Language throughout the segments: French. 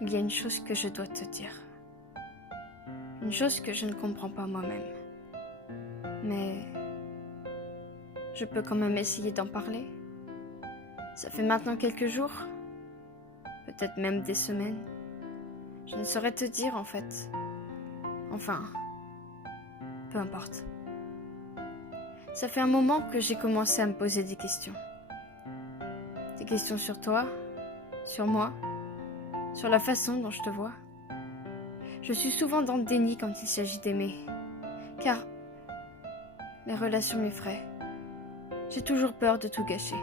Il y a une chose que je dois te dire. Une chose que je ne comprends pas moi-même. Mais je peux quand même essayer d'en parler. Ça fait maintenant quelques jours, peut-être même des semaines. Je ne saurais te dire en fait. Enfin, peu importe. Ça fait un moment que j'ai commencé à me poser des questions. Des questions sur toi, sur moi, sur la façon dont je te vois. Je suis souvent dans le déni quand il s'agit d'aimer, car les relations m'effraient. J'ai toujours peur de tout gâcher.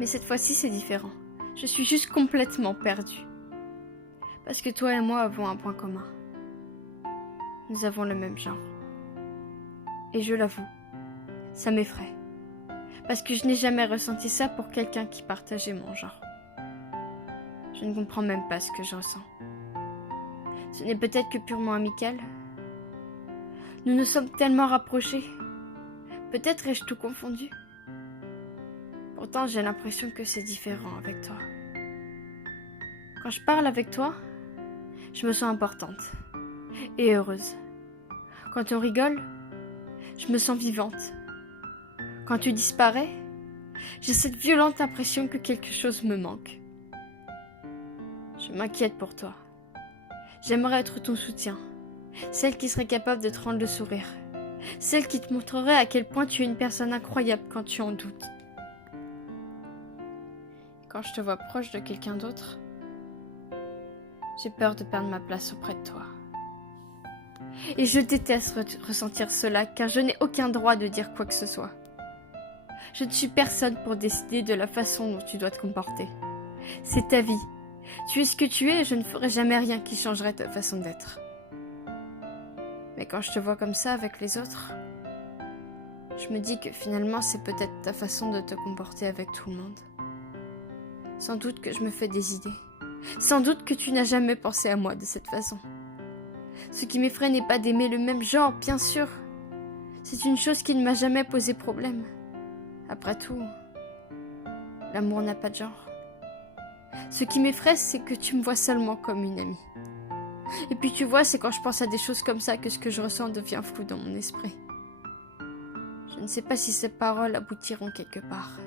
Mais cette fois-ci, c'est différent. Je suis juste complètement perdue. Parce que toi et moi avons un point commun. Nous avons le même genre. Et je l'avoue, ça m'effraie. Parce que je n'ai jamais ressenti ça pour quelqu'un qui partageait mon genre. Je ne comprends même pas ce que je ressens. Ce n'est peut-être que purement amical. Nous nous sommes tellement rapprochés. Peut-être ai-je tout confondu. Pourtant, j'ai l'impression que c'est différent avec toi. Quand je parle avec toi, je me sens importante et heureuse. Quand on rigole, je me sens vivante. Quand tu disparais, j'ai cette violente impression que quelque chose me manque. Je m'inquiète pour toi. J'aimerais être ton soutien, celle qui serait capable de te rendre le sourire, celle qui te montrerait à quel point tu es une personne incroyable quand tu en doutes. Quand je te vois proche de quelqu'un d'autre, j'ai peur de perdre ma place auprès de toi. Et je déteste ressentir cela, car je n'ai aucun droit de dire quoi que ce soit. Je ne suis personne pour décider de la façon dont tu dois te comporter. C'est ta vie. Tu es ce que tu es et je ne ferai jamais rien qui changerait ta façon d'être. Mais quand je te vois comme ça avec les autres, je me dis que finalement c'est peut-être ta façon de te comporter avec tout le monde. Sans doute que je me fais des idées. Sans doute que tu n'as jamais pensé à moi de cette façon. Ce qui m'effraie n'est pas d'aimer le même genre, bien sûr. C'est une chose qui ne m'a jamais posé problème. Après tout, l'amour n'a pas de genre. Ce qui m'effraie, c'est que tu me vois seulement comme une amie. Et puis tu vois, c'est quand je pense à des choses comme ça que ce que je ressens devient flou dans mon esprit. Je ne sais pas si ces paroles aboutiront quelque part.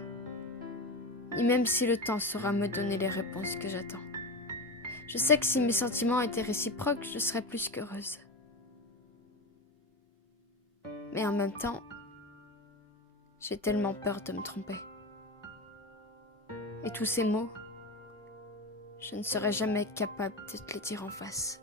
Ni même si le temps saura me donner les réponses que j'attends. Je sais que si mes sentiments étaient réciproques, je serais plus qu'heureuse. Mais en même temps, j'ai tellement peur de me tromper. Et tous ces mots, je ne serai jamais capable de te les dire en face.